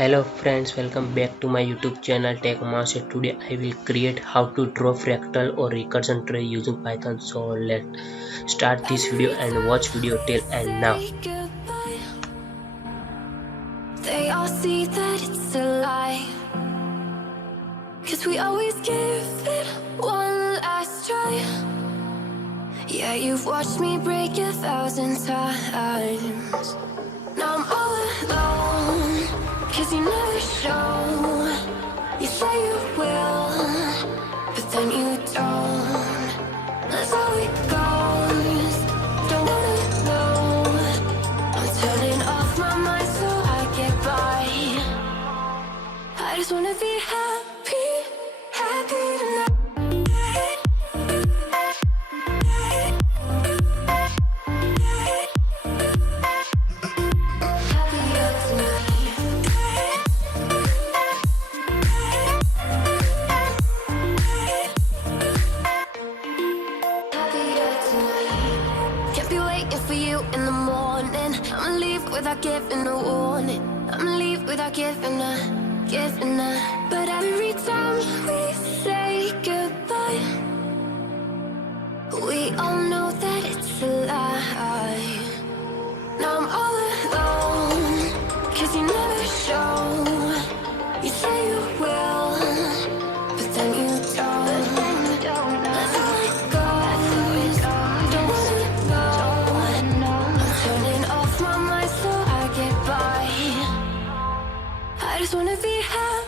Hello friends, welcome back to my YouTube channel Tech Mahasay. Today I will create how to draw fractal or recursion tree using Python. So let's start this video and watch video till and now. They all see that it's a lie, 'cause we always give it one last try. Yeah, you've watched me break 1,000 times. Now I'm all alone, 'cause you never show. You say you will, but then you don't. That's how it goes. Don't wanna know. I'm turning off my mind so I get by. I just wanna be happy, happy tonight. For you in the morning, I'ma leave without giving a warning. I'ma leave without giving a. But every time we say goodbye, we all know that it's a lie. Now I'm all alone, 'cause you never show. You say you will, but then you don't. That's how it goes. Don't wanna know. Turning off my mind so I get by. I just wanna be happy.